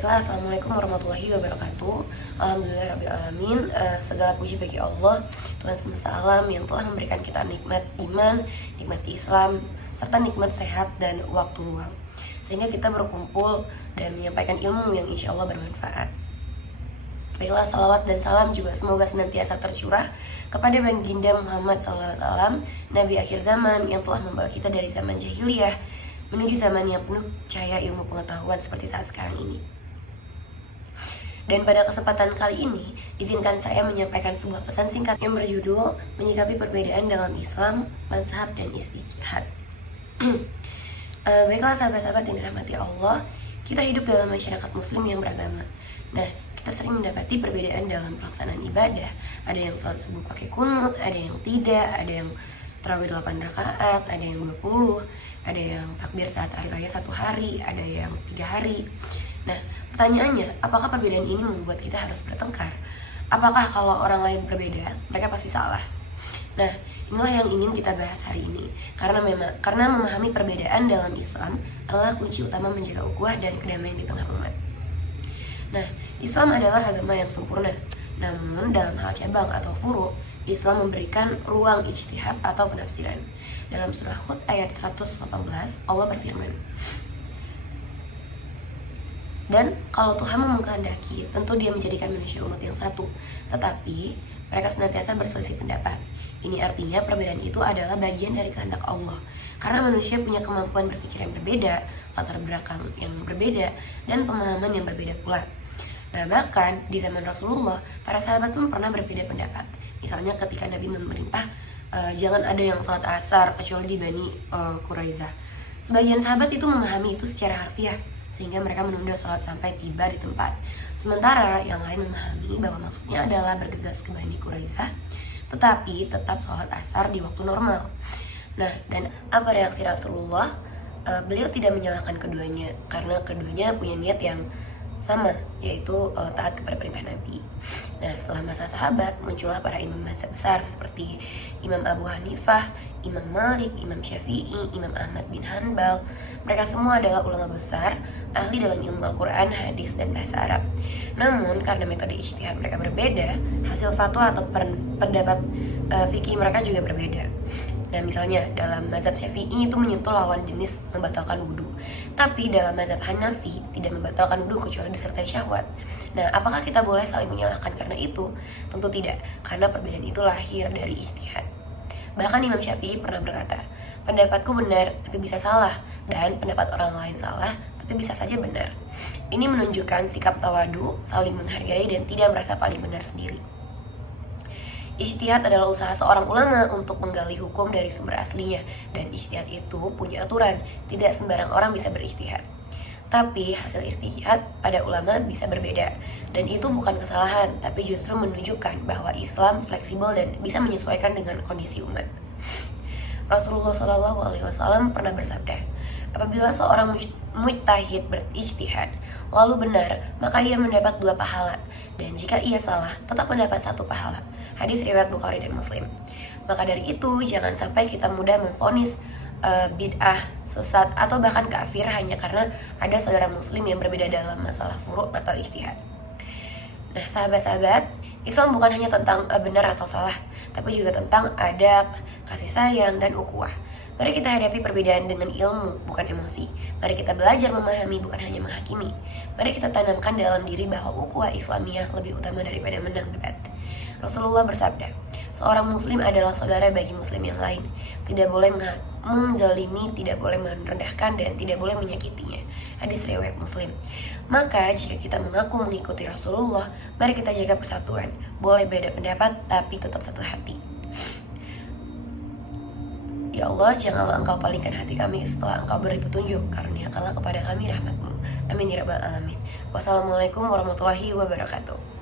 Assalamualaikum warahmatullahi wabarakatuh. Alhamdulillahirrabbilalamin. Segala puji bagi Allah, Tuhan semesta alam, yang telah memberikan kita nikmat iman, nikmat Islam, serta nikmat sehat dan waktu luang, sehingga kita berkumpul dan menyampaikan ilmu yang insya Allah bermanfaat. Baiklah, salawat dan salam juga semoga senantiasa tercurah kepada baginda Muhammad SAW, Nabi akhir zaman yang telah membawa kita dari zaman jahiliyah menuju zaman yang penuh cahaya ilmu pengetahuan seperti saat sekarang ini. Dan pada kesempatan kali ini, izinkan saya menyampaikan sebuah pesan singkat yang berjudul Menyikapi Perbedaan dalam Islam, Mazhab, dan Ijtihad. Baiklah sahabat-sahabat yang dirahmati Allah, kita hidup dalam masyarakat muslim yang beragama. Nah, kita sering mendapati perbedaan dalam pelaksanaan ibadah. Ada yang salat subuh pakai kunut, ada yang tidak, ada yang tarawih 8 rakaat, ada yang 20, ada yang takbir saat hari raya 1 hari, ada yang 3 hari. Nah, pertanyaannya, apakah perbedaan ini membuat kita harus bertengkar? Apakah kalau orang lain berbeda, mereka pasti salah? Nah, inilah yang ingin kita bahas hari ini. Karena memahami perbedaan dalam Islam adalah kunci utama menjaga ukhuwah dan kedamaian di tengah umat. Nah, Islam adalah agama yang sempurna. Namun dalam hal cabang atau furu', Islam memberikan ruang ijtihad atau penafsiran. Dalam surah Hud ayat 118, Allah berfirman, dan kalau Tuhan mengkehendaki, tentu Dia menjadikan manusia umat yang satu, tetapi mereka senantiasa berselisih pendapat. Ini artinya perbedaan itu adalah bagian dari kehendak Allah, karena manusia punya kemampuan berpikir yang berbeda, latar belakang yang berbeda, dan pemahaman yang berbeda pula. Nah, bahkan di zaman Rasulullah, para sahabat pun pernah berbeda pendapat. Misalnya ketika Nabi memerintah jangan ada yang salat asar kecuali di Bani Quraizah. Sebagian sahabat itu memahami itu secara harfiah, sehingga mereka menunda sholat sampai tiba di tempat. Sementara yang lain memahami bahwa maksudnya adalah bergegas ke Bani Quraizah, tetapi tetap sholat asar di waktu normal. Nah, dan apa reaksi Rasulullah? Beliau tidak menyalahkan keduanya, karena keduanya punya niat yang sama, yaitu taat kepada perintah Nabi. Nah, setelah masa sahabat, muncullah para imam mazhab besar seperti Imam Abu Hanifah, Imam Malik, Imam Syafi'i, Imam Ahmad bin Hanbal. Mereka semua adalah ulama besar, ahli dalam ilmu Al-Quran, hadis, dan bahasa Arab. Namun, karena metode ijtihad mereka berbeda, hasil fatwa atau pendapat fikih mereka juga berbeda. Nah, misalnya dalam mazhab Syafi'i itu menyentuh lawan jenis membatalkan wudhu, tapi dalam mazhab Hanafi tidak membatalkan wudhu kecuali disertai syahwat. Nah, apakah kita boleh saling menyalahkan karena itu? Tentu tidak, karena perbedaan itu lahir dari ijtihad. Bahkan Imam Syafi'i pernah berkata, pendapatku benar tapi bisa salah, dan pendapat orang lain salah tapi bisa saja benar. Ini menunjukkan sikap tawadu, saling menghargai, dan tidak merasa paling benar sendiri. Ijtihad adalah usaha seorang ulama untuk menggali hukum dari sumber aslinya, dan ijtihad itu punya aturan, tidak sembarang orang bisa berijtihad. Tapi hasil ijtihad pada ulama bisa berbeda, dan itu bukan kesalahan, tapi justru menunjukkan bahwa Islam fleksibel dan bisa menyesuaikan dengan kondisi umat. Rasulullah SAW pernah bersabda, apabila seorang mujtahid berijtihad lalu benar, maka ia mendapat 2 pahala, dan jika ia salah, tetap mendapat 1 pahala. Hadis riwayat Bukhari dan Muslim. Maka dari itu, jangan sampai kita mudah memvonis bid'ah, sesat, atau bahkan kafir hanya karena ada saudara muslim yang berbeda dalam masalah furu' atau ijtihad. Nah, sahabat-sahabat, Islam bukan hanya tentang benar atau salah, tapi juga tentang adab, kasih sayang, dan ukhuwah. Mari kita hadapi perbedaan dengan ilmu, bukan emosi. Mari kita belajar memahami, bukan hanya menghakimi. Mari kita tanamkan dalam diri bahwa ukhuwah Islamiyah lebih utama daripada menang debat. Rasulullah bersabda, seorang muslim adalah saudara bagi muslim yang lain. Tidak boleh menzalimi, tidak boleh merendahkan, dan tidak boleh menyakitinya. Hadis riwayat Muslim. Maka jika kita mengaku mengikuti Rasulullah, mari kita jaga persatuan. Boleh beda pendapat, tapi tetap satu hati. Ya Allah, janganlah Engkau palingkan hati kami setelah Engkau beri petunjuk, karuniakanlah kepada kami rahmat-Mu. Amin ya rabbal alamin. Wassalamualaikum warahmatullahi wabarakatuh.